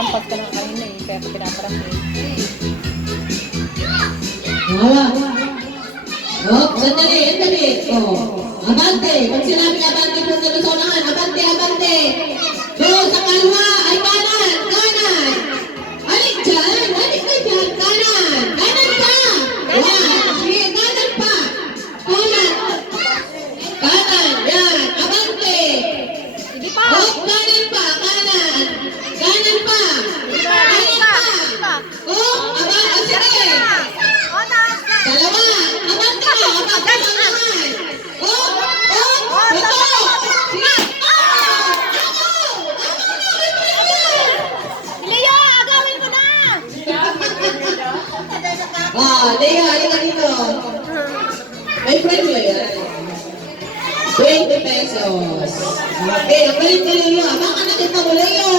naglampas ka ng kanina eh, kaya pinaparang eh. Sandali. Abante. Pag sinabing abante po sa unahan, abante. Sa kalwa ay kanan. Alik dyan, kanan pa. Sige, kanan pa. Kanan, yan, abante. Hindi pa! Kanan pa. Sige. Dalawa, abante. Leo, agawin mo na! Leo, halika dito. May friend mo yan. 20 pesos. Okay, ang galing ko Leo. Baka nakita mo Leo.